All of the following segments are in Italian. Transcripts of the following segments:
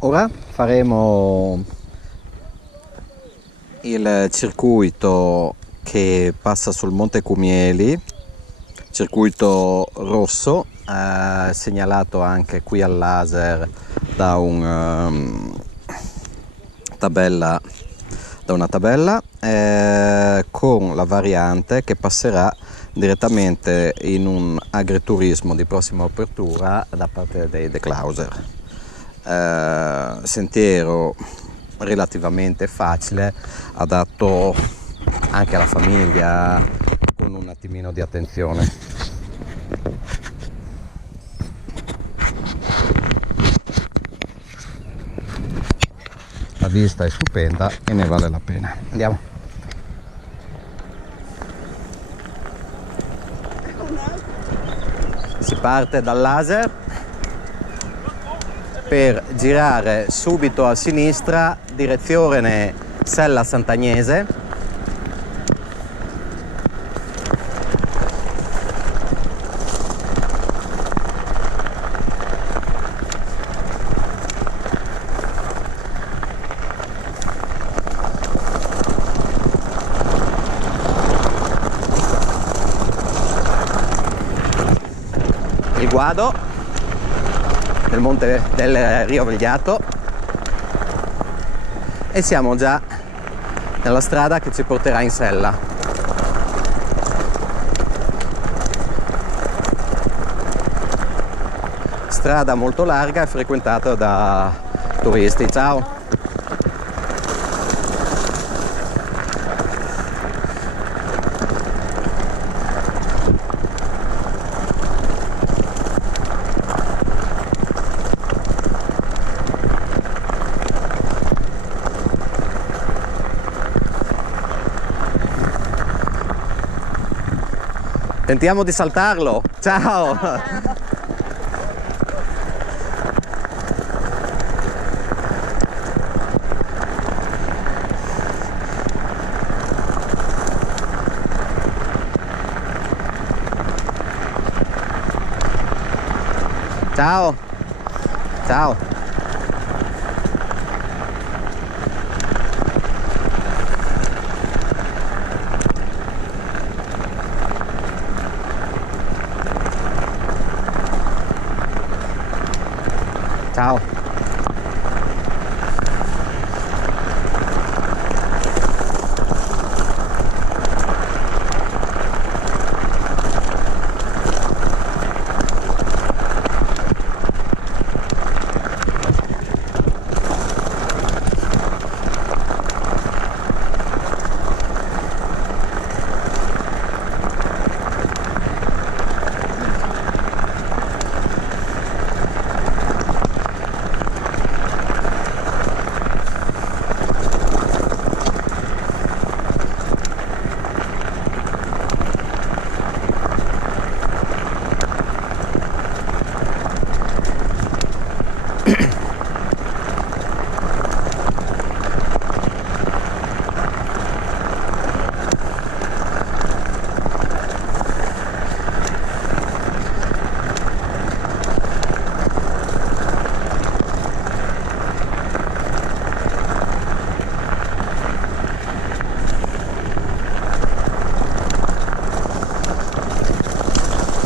Ora faremo il circuito che passa sul Monte Cumieli, circuito rosso, segnalato anche qui al laser da una tabella, con la variante che passerà direttamente in un agriturismo di prossima apertura da parte dei De Clauser. Sentiero relativamente facile, adatto anche alla famiglia con un attimino di attenzione. La vista è stupenda e ne vale la pena. Andiamo. Si parte dal laser per girare subito a sinistra, direzione Sella Sant'Agnese. Il guado del monte del Rio Vegliato e siamo già nella strada che ci porterà in Sella. Strada molto larga e frequentata da turisti. Ciao! Tentiamo di saltarlo. Ciao! Ciao! Ciao! Ciao!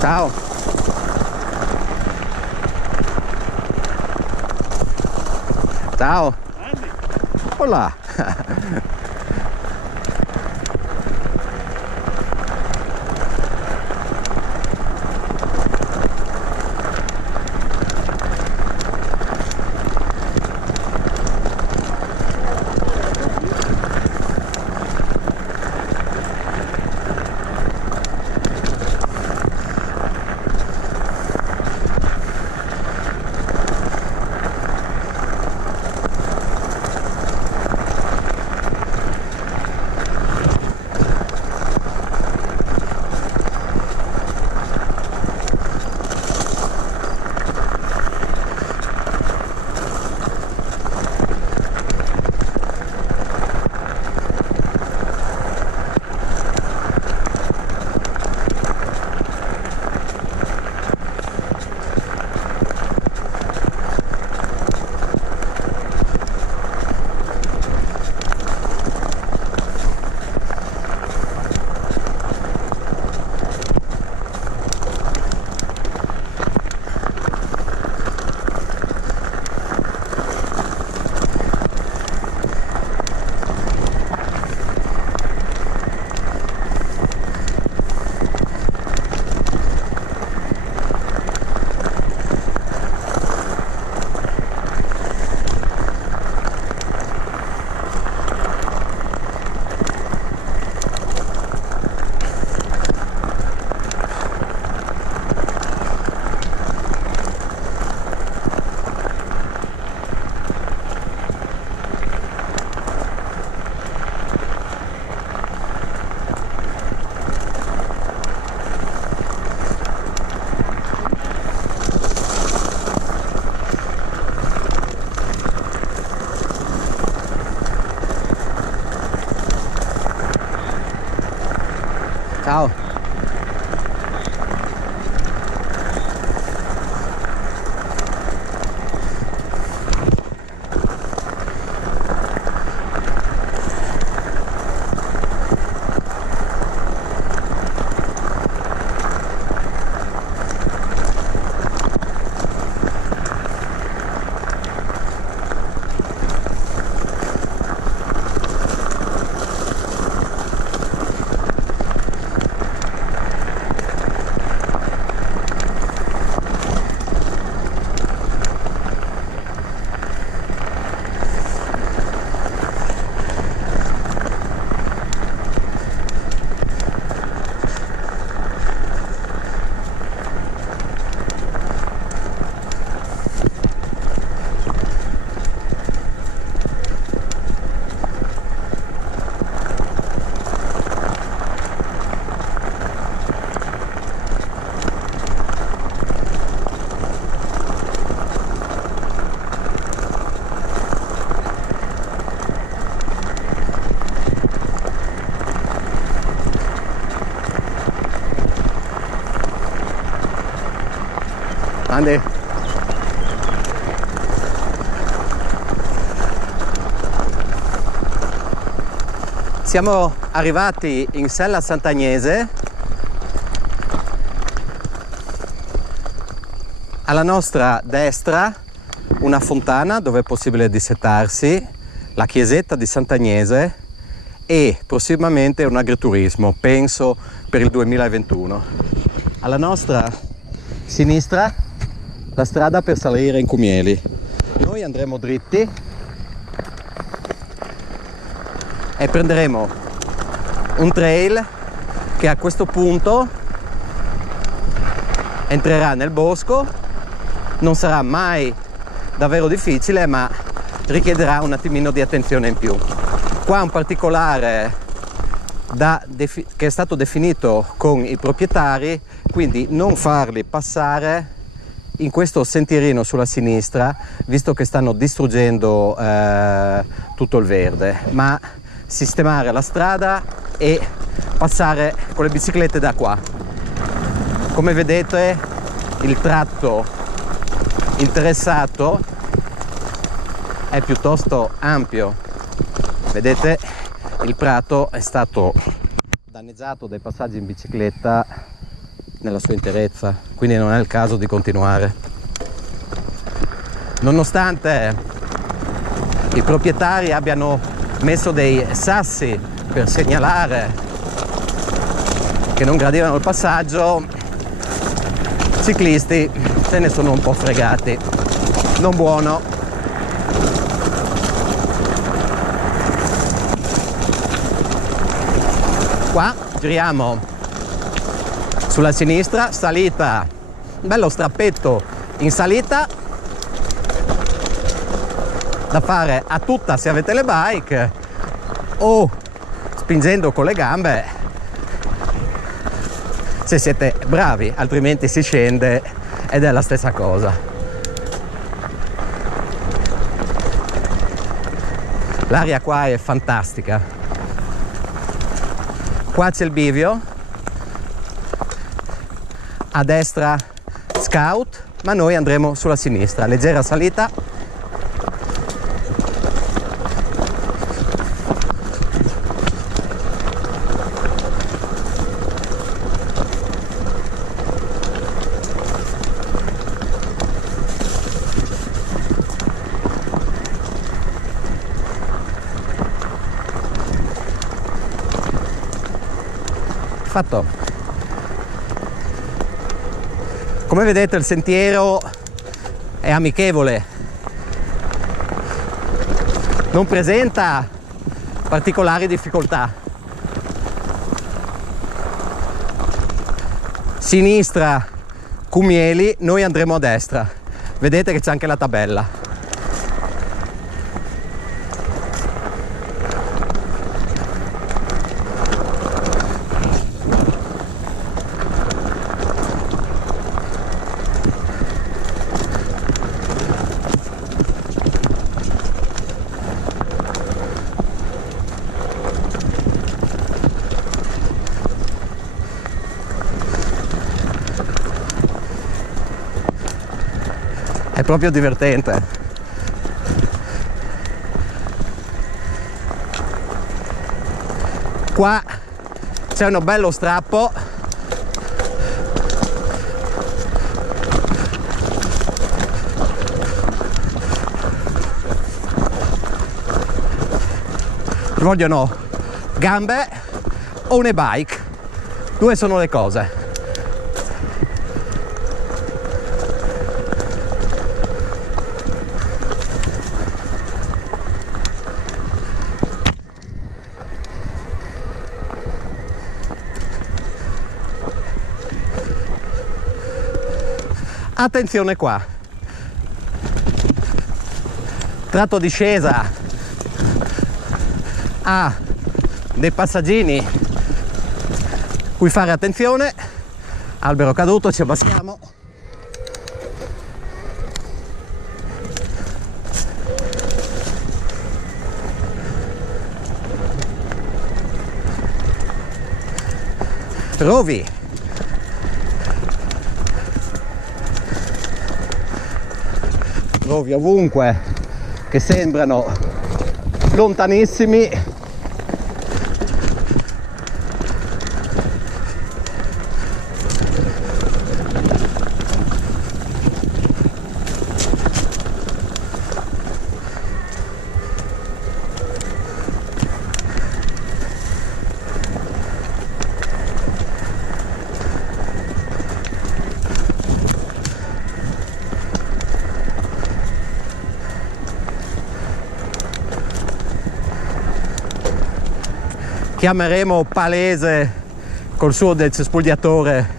Ciao! Ciao! Hola! Siamo arrivati in Sella Sant'Agnese. Alla nostra destra una fontana dove è possibile dissetarsi, la chiesetta di Sant'Agnese e prossimamente un agriturismo, penso per il 2021. Alla nostra sinistra la strada per salire in Cumieli. Noi andremo dritti e prenderemo un trail che a questo punto entrerà nel bosco. Non sarà mai davvero difficile, ma richiederà un attimino di attenzione in più. Qua un particolare che è stato definito con i proprietari, quindi non farli passare in questo sentierino sulla sinistra, visto che stanno distruggendo tutto il verde, ma sistemare la strada e passare con le biciclette da qua. Come vedete il tratto interessato è piuttosto ampio. Vedete, il prato è stato danneggiato dai passaggi in bicicletta nella sua interezza, quindi non è il caso di continuare. Nonostante i proprietari abbiano messo dei sassi per segnalare che non gradivano il passaggio, i ciclisti se ne sono un po' fregati. Non buono. Qua giriamo sulla sinistra, salita, un bello strappetto in salita da fare a tutta se avete le bike o spingendo con le gambe se siete bravi, altrimenti si scende ed è la stessa cosa. L'aria qua è fantastica. Qua c'è il bivio, a destra scout, ma noi andremo sulla sinistra, leggera salita. Fatto. Come vedete il sentiero è amichevole, non presenta particolari difficoltà. Sinistra Cumieli, noi andremo a destra. Vedete che c'è anche la tabella. È proprio divertente. Qua c'è uno bello strappo. Ci vogliono gambe o un e-bike. Due sono le cose. Attenzione qua, tratto discesa ha dei passaggini cui fare attenzione, albero caduto, ci abbassiamo. Rovi. Rovi ovunque che sembrano lontanissimi chiameremo Palese col suo del cespugliatore.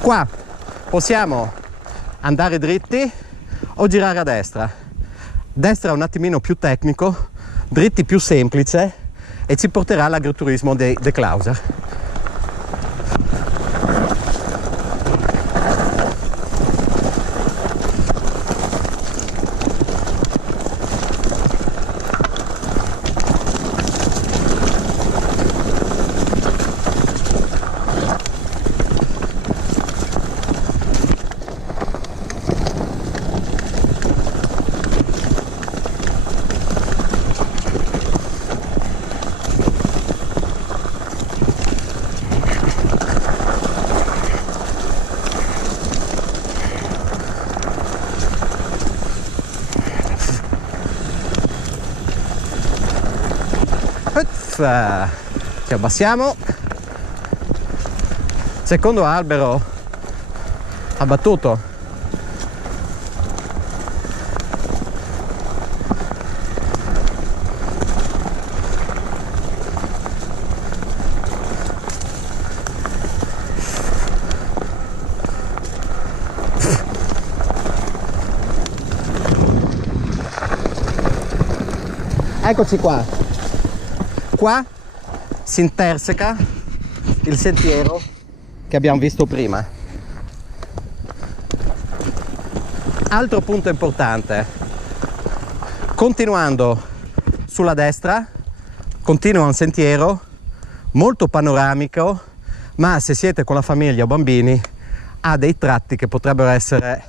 Qua possiamo andare dritti o girare a destra. Destra è un attimino più tecnico, dritti più semplice e ci porterà all'agriturismo dei Klauser. Ci abbassiamo. Secondo albero abbattuto. Eccoci qua. Qua si interseca il sentiero che abbiamo visto prima. Altro punto importante: continuando sulla destra continua un sentiero molto panoramico, ma se siete con la famiglia o bambini ha dei tratti che potrebbero essere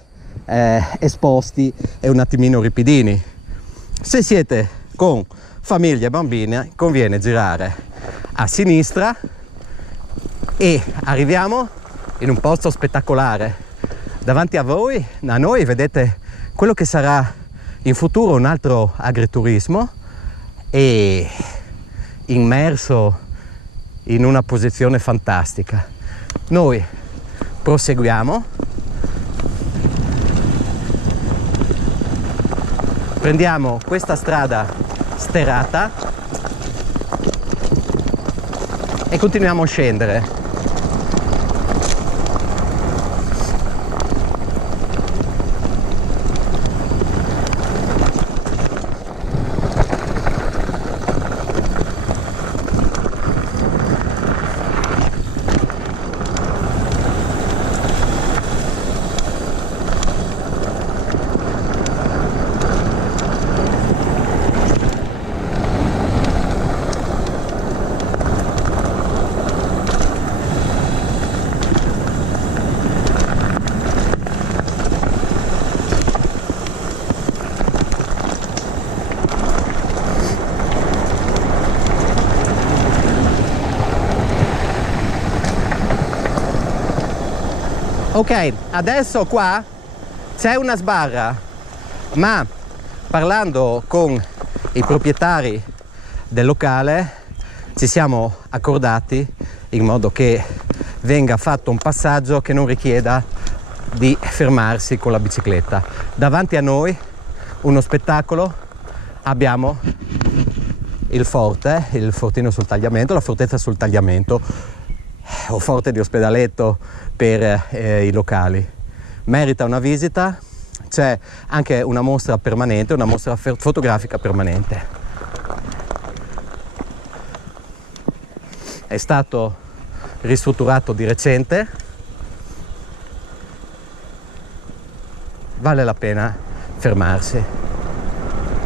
esposti e un attimino ripidini. Se siete con famiglia e bambini conviene girare a sinistra e arriviamo in un posto spettacolare. Davanti a voi, a noi, vedete quello che sarà in futuro un altro agriturismo e immerso in una posizione fantastica. Noi proseguiamo, prendiamo questa strada sterrata e continuiamo a scendere. Ok, adesso qua c'è una sbarra, ma parlando con i proprietari del locale ci siamo accordati in modo che venga fatto un passaggio che non richieda di fermarsi con la bicicletta. Davanti a noi uno spettacolo, abbiamo il forte, il fortino sul tagliamento, la fortezza sul tagliamento o forte di Ospedaletto per i locali. Merita una visita, c'è anche una mostra permanente, una mostra fotografica permanente. È stato ristrutturato di recente, vale la pena fermarsi.